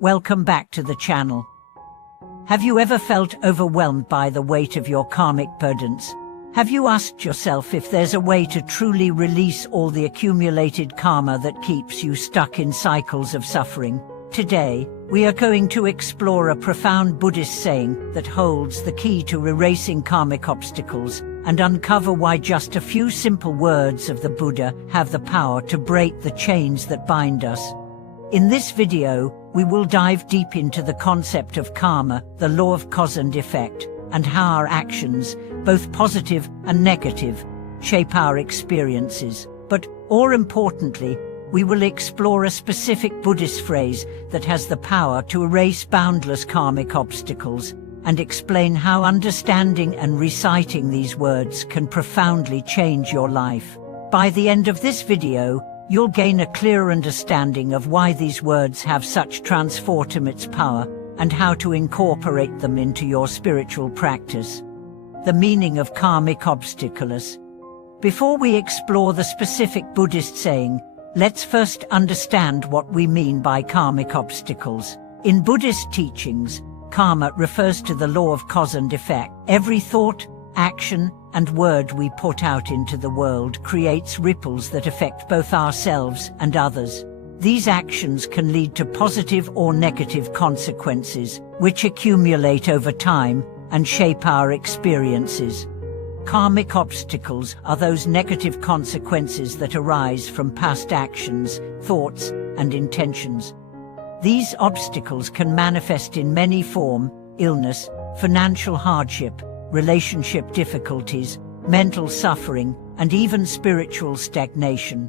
Welcome back to the channel. Have you ever felt overwhelmed by the weight of your karmic burdens? Have you asked yourself if there's a way to truly release all the accumulated karma that keeps you stuck in cycles of suffering? Today, we are going to explore a profound Buddhist saying that holds the key to erasing karmic obstacles and uncover why just a few simple words of the Buddha have the power to break the chains that bind us. In this video, we will dive deep into the concept of karma, the law of cause and effect, and how our actions, both positive and negative, shape our experiences. But, more importantly, we will explore a specific Buddhist phrase that has the power to erase boundless karmic obstacles, and explain how understanding and reciting these words can profoundly change your life. By the end of this video, you'll gain a clear understanding of why these words have such transformative power and how to incorporate them into your spiritual practice. The meaning of karmic obstacles. Before we explore the specific Buddhist saying, let's first understand what we mean by karmic obstacles. In Buddhist teachings, karma refers to the law of cause and effect. Every thought, action, and word we put out into the world creates ripples that affect both ourselves and others. These actions can lead to positive or negative consequences, which accumulate over time and shape our experiences. Karmic obstacles are those negative consequences that arise from past actions, thoughts, and intentions. These obstacles can manifest in many forms: illness, financial hardship, relationship difficulties, mental suffering, and even spiritual stagnation.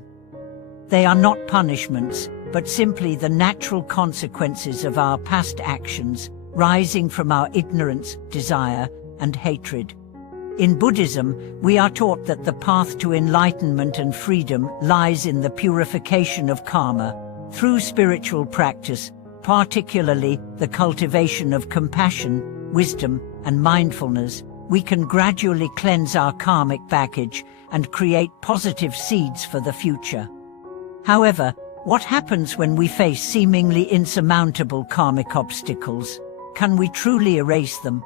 They are not punishments, but simply the natural consequences of our past actions, rising from our ignorance, desire, and hatred. In Buddhism, we are taught that the path to enlightenment and freedom lies in the purification of karma. Through spiritual practice, particularly the cultivation of compassion, wisdom, and mindfulness, we can gradually cleanse our karmic baggage and create positive seeds for the future. However, what happens when we face seemingly insurmountable karmic obstacles? Can we truly erase them?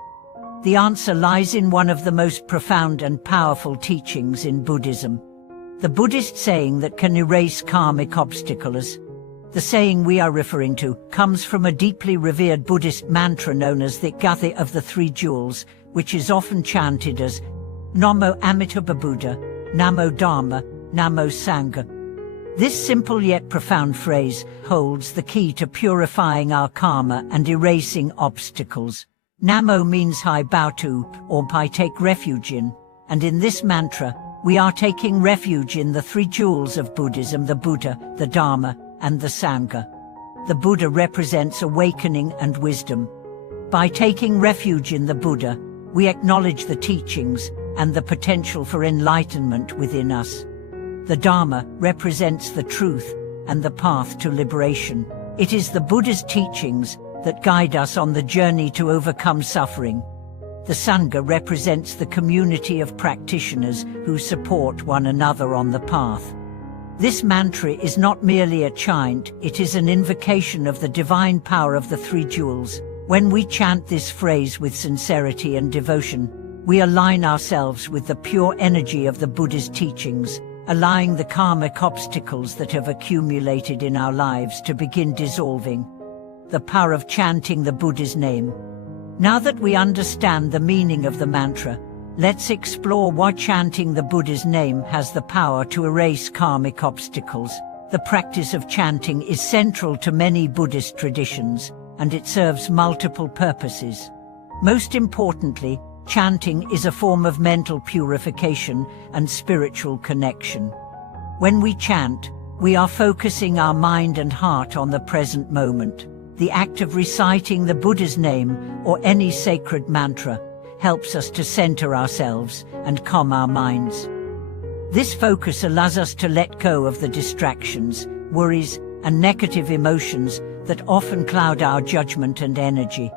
The answer lies in one of the most profound and powerful teachings in Buddhism. The Buddhist saying that can erase karmic obstacles. The saying we are referring to comes from a deeply revered Buddhist mantra known as the Gathe of the Three Jewels, which is often chanted as Namo Amitabha Buddha, Namo Dharma, Namo Sangha. This simple yet profound phrase holds the key to purifying our karma and erasing obstacles. Namo means I bow to, or I take refuge in, and in this mantra, we are taking refuge in the three jewels of Buddhism: the Buddha, the Dharma, and the Sangha. The Buddha represents awakening and wisdom. By taking refuge in the Buddha, we acknowledge the teachings and the potential for enlightenment within us. The Dharma represents the truth and the path to liberation. It is the Buddha's teachings that guide us on the journey to overcome suffering. The Sangha represents the community of practitioners who support one another on the path. This mantra is not merely a chant, it is an invocation of the divine power of the three jewels. When we chant this phrase with sincerity and devotion, we align ourselves with the pure energy of the Buddha's teachings, allowing the karmic obstacles that have accumulated in our lives to begin dissolving. The power of chanting the Buddha's name. Now that we understand the meaning of the mantra, let's explore why chanting the Buddha's name has the power to erase karmic obstacles. The practice of chanting is central to many Buddhist traditions, and it serves multiple purposes. Most importantly, chanting is a form of mental purification and spiritual connection. When we chant, we are focusing our mind and heart on the present moment. The act of reciting the Buddha's name or any sacred mantra helps us to center ourselves and calm our minds. This focus allows us to let go of the distractions, worries, and negative emotions that often cloud our judgment and energy.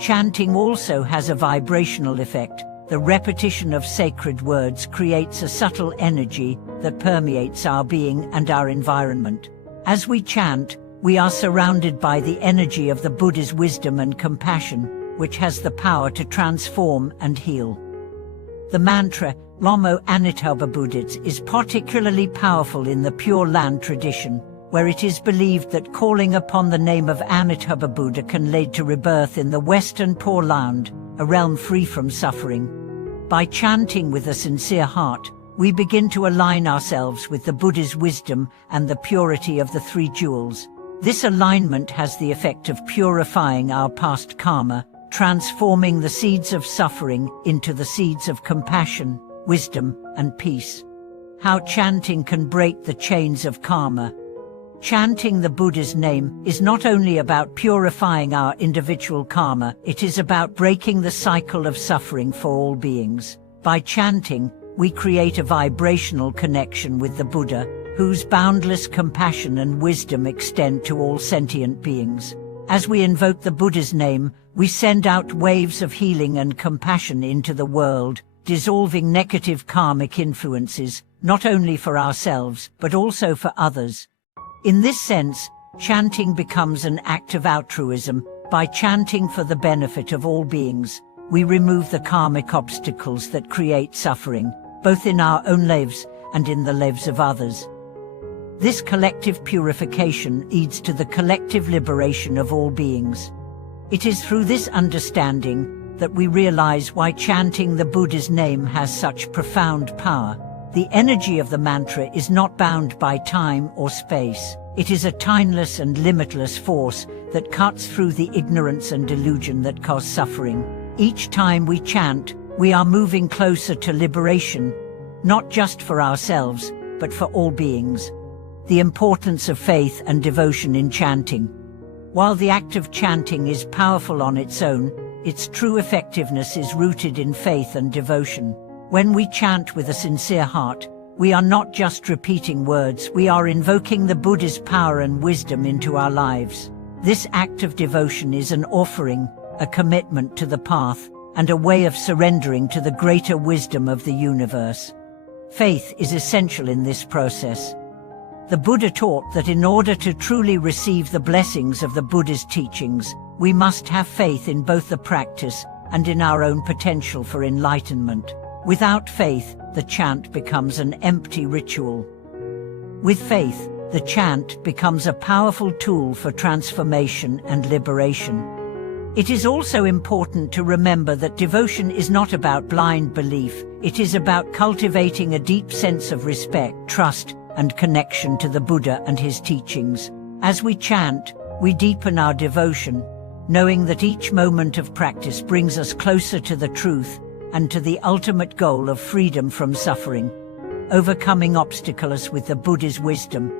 Chanting also has a vibrational effect. The repetition of sacred words creates a subtle energy that permeates our being and our environment. As we chant, we are surrounded by the energy of the Buddha's wisdom and compassion, which has the power to transform and heal. The mantra, Namo Amitabha Buddha, is particularly powerful in the Pure Land tradition, where it is believed that calling upon the name of Amitabha Buddha can lead to rebirth in the Western Pure Land, a realm free from suffering. By chanting with a sincere heart, we begin to align ourselves with the Buddha's wisdom and the purity of the three jewels. This alignment has the effect of purifying our past karma, transforming the seeds of suffering into the seeds of compassion, wisdom, and peace. How chanting can break the chains of karma. Chanting the Buddha's name is not only about purifying our individual karma, it is about breaking the cycle of suffering for all beings. By chanting, we create a vibrational connection with the Buddha, whose boundless compassion and wisdom extend to all sentient beings. As we invoke the Buddha's name, we send out waves of healing and compassion into the world, dissolving negative karmic influences, not only for ourselves, but also for others. In this sense, chanting becomes an act of altruism. By chanting for the benefit of all beings, we remove the karmic obstacles that create suffering, both in our own lives and in the lives of others. This collective purification leads to the collective liberation of all beings. It is through this understanding that we realize why chanting the Buddha's name has such profound power. The energy of the mantra is not bound by time or space. It is a timeless and limitless force that cuts through the ignorance and delusion that cause suffering. Each time we chant, we are moving closer to liberation, not just for ourselves, but for all beings. The importance of faith and devotion in chanting. While the act of chanting is powerful on its own, its true effectiveness is rooted in faith and devotion. When we chant with a sincere heart, we are not just repeating words, we are invoking the Buddha's power and wisdom into our lives. This act of devotion is an offering, a commitment to the path, and a way of surrendering to the greater wisdom of the universe. Faith is essential in this process. The Buddha taught that in order to truly receive the blessings of the Buddha's teachings, we must have faith in both the practice and in our own potential for enlightenment. Without faith, the chant becomes an empty ritual. With faith, the chant becomes a powerful tool for transformation and liberation. It is also important to remember that devotion is not about blind belief, it is about cultivating a deep sense of respect, trust, and connection to the Buddha and his teachings. As we chant, we deepen our devotion, knowing that each moment of practice brings us closer to the truth and to the ultimate goal of freedom from suffering. Overcoming obstacles with the Buddha's wisdom.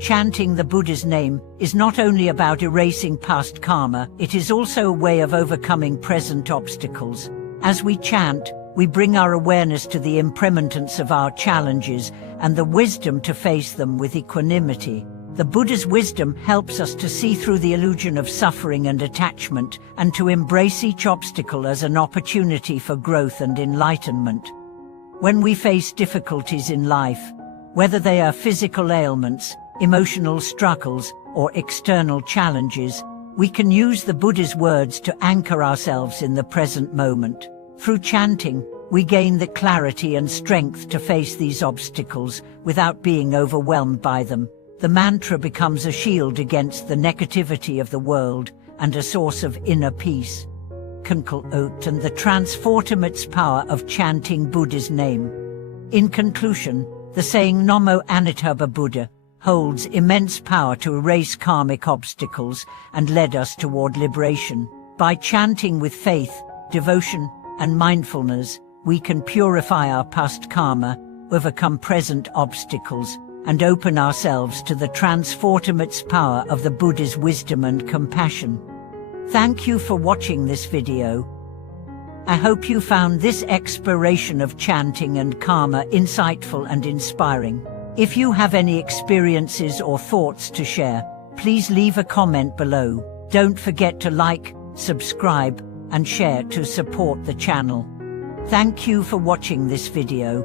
Chanting the Buddha's name is not only about erasing past karma, it is also a way of overcoming present obstacles. As we chant, we bring our awareness to the impermanence of our challenges and the wisdom to face them with equanimity. The Buddha's wisdom helps us to see through the illusion of suffering and attachment, and to embrace each obstacle as an opportunity for growth and enlightenment. When we face difficulties in life, whether they are physical ailments, emotional struggles, or external challenges, we can use the Buddha's words to anchor ourselves in the present moment. Through chanting, we gain the clarity and strength to face these obstacles without being overwhelmed by them. The mantra becomes a shield against the negativity of the world and a source of inner peace. Conclude and the transformative power of chanting Buddha's name. In conclusion, the saying Namo Amitabha Buddha holds immense power to erase karmic obstacles and lead us toward liberation. By chanting with faith, devotion, and mindfulness, we can purify our past karma, overcome present obstacles, and open ourselves to the transformative power of the Buddha's wisdom and compassion. Thank you for watching this video. I hope you found this exploration of chanting and karma insightful and inspiring. If you have any experiences or thoughts to share, please leave a comment below. Don't forget to like, subscribe, and share to support the channel. Thank you for watching this video.